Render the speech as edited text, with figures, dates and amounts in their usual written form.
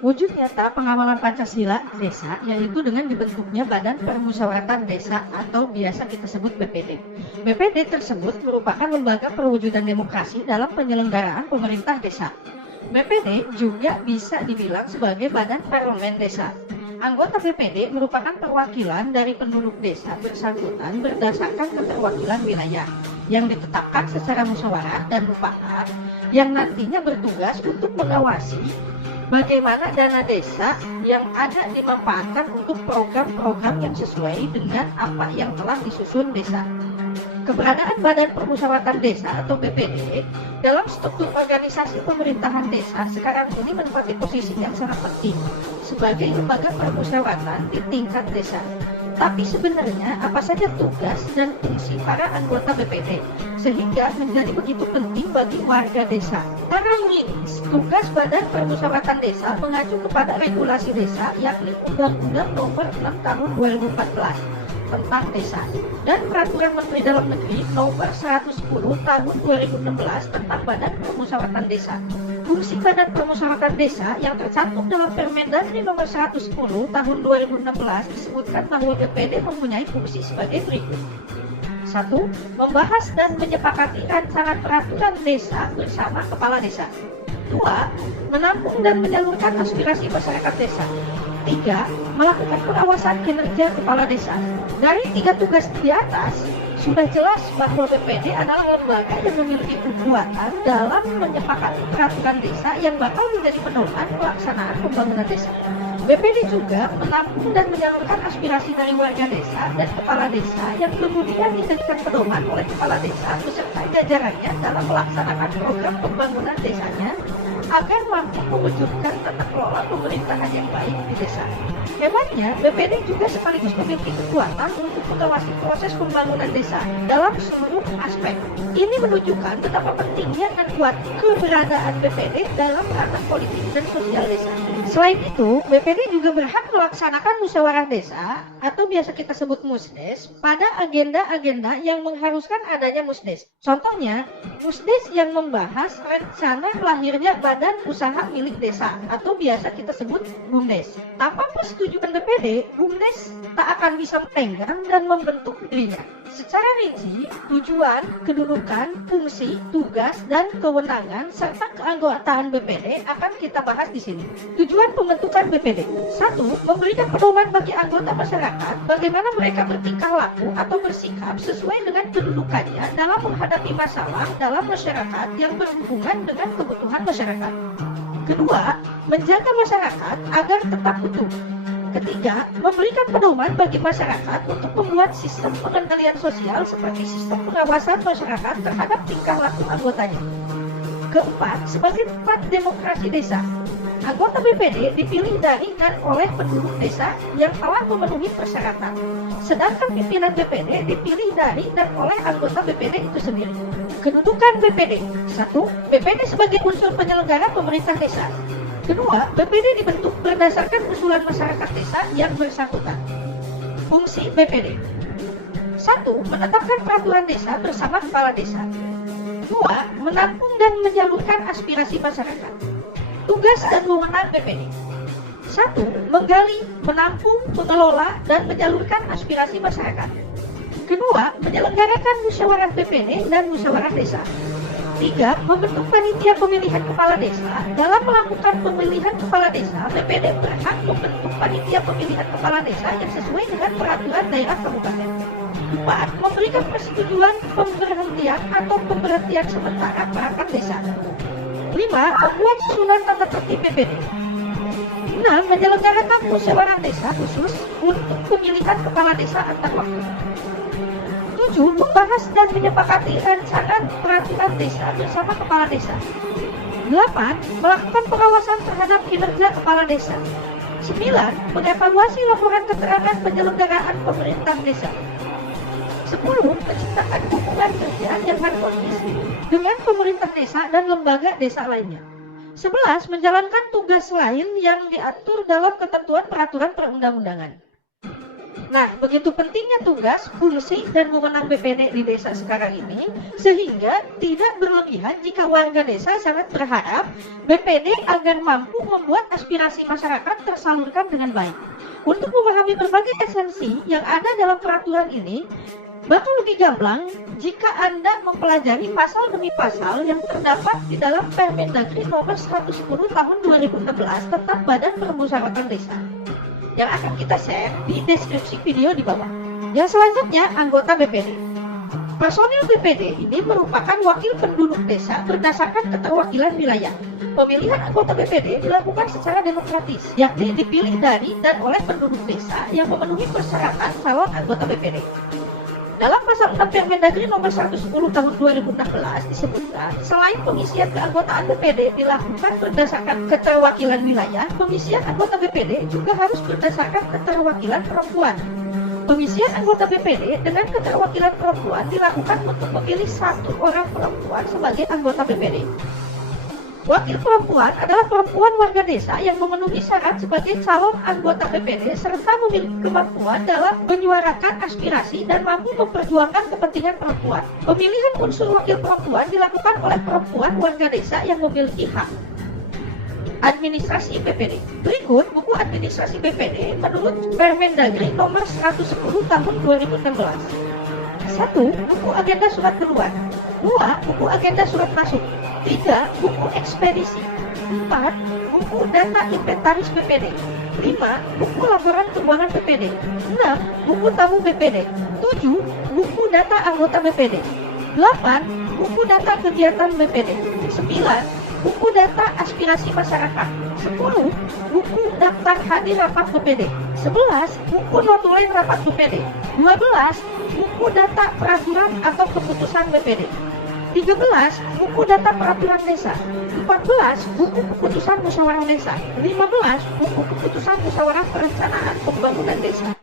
Wujud nyata pengawalan Pancasila desa yaitu dengan dibentuknya Badan Permusyawaratan Desa atau biasa kita sebut BPD. BPD tersebut merupakan lembaga perwujudan demokrasi dalam penyelenggaraan pemerintah desa. BPD juga bisa dibilang sebagai Badan Parlemen Desa. Anggota BPD merupakan perwakilan dari penduduk desa bersangkutan berdasarkan keterwakilan wilayah yang ditetapkan secara musyawarah dan mufakat yang nantinya bertugas untuk mengawasi bagaimana dana desa yang ada dimanfaatkan untuk program-program yang sesuai dengan apa yang telah disusun desa. Keberadaan Badan Permusyawaratan Desa atau BPD dalam struktur organisasi pemerintahan desa sekarang ini menempati posisi yang sangat penting sebagai lembaga permusyawaratan di tingkat desa. Tapi sebenarnya apa saja tugas dan fungsi para anggota BPD sehingga menjadi begitu penting bagi warga desa? Secara yuridis, tugas Badan Permusyawaratan Desa mengacu kepada regulasi desa yakni Undang-Undang Nomor 6 Tahun 2014 tentang desa dan Peraturan Menteri Dalam Negeri Nomor 110 Tahun 2016 tentang Badan Permusyawaratan Desa. Fungsi Badan Permusyawaratan Desa yang tercantum dalam Permendagri Nomor 110 Tahun 2016 disebutkan bahwa BPD mempunyai fungsi sebagai berikut. 1. Membahas dan menyepakati rancangan peraturan desa bersama kepala desa. 2. Menampung dan menyalurkan aspirasi masyarakat desa. 3. Melakukan pengawasan kinerja kepala desa. Dari 3 tugas di atas, sudah jelas bahwa BPD adalah lembaga yang memiliki kekuatan dalam menyepakati peraturan desa yang bakal menjadi pedoman pelaksanaan pembangunan desa. BPD juga menampung dan menyalurkan aspirasi dari warga desa dan kepala desa yang kemudian dijadikan pedoman oleh kepala desa beserta jajarannya dalam melaksanakan program pembangunan desanya agar mampu mewujudkan tata kelola pemerintahan yang baik di desa. Hebatnya, BPD juga sekaligus memiliki kekuatan untuk mengawasi proses pembangunan desa dalam seluruh aspek. Ini menunjukkan betapa pentingnya dan kuatnya keberadaan BPD dalam ranah politik dan sosial desa. Selain itu, BPD juga berhak melaksanakan musyawarah desa atau biasa kita sebut musdes pada agenda-agenda yang mengharuskan adanya musdes. Contohnya, musdes yang membahas rencana lahirnya badan usaha milik desa atau biasa kita sebut BUMDes. Tanpa persetujuan BPD, BUMDes tak akan bisa menenggang dan membentuk dirinya. Secara rinci, tujuan, kedudukan, fungsi, tugas, dan kewenangan serta keanggotaan BPD akan kita bahas di sini. Tujuan pembentukan BPD: 1. Memberikan pedoman bagi anggota masyarakat bagaimana mereka bertingkah laku atau bersikap sesuai dengan kedudukannya dalam menghadapi masalah dalam masyarakat yang berhubungan dengan kebutuhan masyarakat. Kedua, menjaga masyarakat agar tetap utuh. Ketiga, memberikan pedoman bagi masyarakat untuk membuat sistem pengendalian sosial seperti sistem pengawasan masyarakat terhadap tingkah laku anggotanya. Keempat, sebagai tempat demokrasi desa, anggota BPD dipilih dari dan oleh penduduk desa yang telah memenuhi persyaratan. Sedangkan pimpinan BPD dipilih dari dan oleh anggota BPD itu sendiri. Kedudukan BPD: 1. BPD sebagai unsur penyelenggara pemerintah desa. Kedua, BPD dibentuk berdasarkan usulan masyarakat desa yang bersangkutan. Fungsi BPD: 1. Menetapkan peraturan desa bersama kepala desa. 2. Menampung dan menyalurkan aspirasi masyarakat. Tugas dan wewenang BPD: 1. Menggali, menampung, mengelola, dan menyalurkan aspirasi masyarakat. Kedua, menyelenggarakan musyawarah BPD dan musyawarah desa. 3. Membentuk panitia pemilihan kepala desa. Dalam melakukan pemilihan kepala desa, BPD berhak membentuk panitia pemilihan kepala desa yang sesuai dengan peraturan daerah kabupaten. 4. Memberikan persetujuan pemberhentian atau pemberhentian sementara perangkat desa. 5. Membuat susunan tata tertib BPD. 6. Menyelenggarakan musyawarah desa khusus untuk pemilihan kepala desa antar waktu. 7. Membahas dan menyepakati rancangan peraturan desa bersama kepala desa. 8. Melakukan pengawasan terhadap kinerja kepala desa. 9. Mengevaluasi laporan keterangan penyelenggaraan pemerintah desa. 10. Menciptakan hubungan kerja yang harmonis dengan pemerintah desa dan lembaga desa lainnya. 11. Menjalankan tugas lain yang diatur dalam ketentuan peraturan perundang-undangan. Nah, begitu pentingnya tugas, fungsi, dan wewenang BPD di desa sekarang ini, sehingga tidak berlebihan jika warga desa sangat berharap BPD agar mampu membuat aspirasi masyarakat tersalurkan dengan baik. Untuk memahami berbagai esensi yang ada dalam peraturan ini, bakal lebih gamblang jika Anda mempelajari pasal demi pasal yang terdapat di dalam Permendagri nomor 110 tahun 2016 tentang Badan Permusyawaratan Desa, yang akan kita share di deskripsi video di bawah. Yang selanjutnya, anggota BPD. Personil BPD ini merupakan wakil penduduk desa berdasarkan keterwakilan wilayah. Pemilihan anggota BPD dilakukan secara demokratis, yakni dipilih dari dan oleh penduduk desa yang memenuhi persyaratan calon anggota BPD. Dalam pasal 6 Permendagri nomor 110 tahun 2016 disebutkan, selain pengisian keanggotaan BPD dilakukan berdasarkan keterwakilan wilayah, pengisian anggota BPD juga harus berdasarkan keterwakilan perempuan. Pengisian anggota BPD dengan keterwakilan perempuan dilakukan untuk memilih satu orang perempuan sebagai anggota BPD. Wakil perempuan adalah perempuan warga desa yang memenuhi syarat sebagai calon anggota BPD serta memiliki kemampuan dalam menyuarakan aspirasi dan mampu memperjuangkan kepentingan perempuan. Pemilihan unsur wakil perempuan dilakukan oleh perempuan warga desa yang memiliki hak. Administrasi BPD. Berikut buku administrasi BPD menurut Permendagri nomor 110 tahun 2016. 1. Buku agenda surat keluar. 2. Buku agenda surat masuk. 3. Buku ekspedisi. 4. Buku data inventaris BPD. 5. Buku laporan keuangan BPD. 6. Buku tamu BPD. 7. Buku data anggota BPD. 8. Buku data kegiatan BPD. 9. Buku data aspirasi masyarakat. 10. Buku daftar hadir rapat BPD. 11. Buku notulen rapat BPD. 12. Buku data peraturan atau keputusan BPD. 13. Buku data peraturan desa. 14. Buku keputusan musyawarah desa. 15. Buku keputusan musyawarah perencanaan pembangunan desa.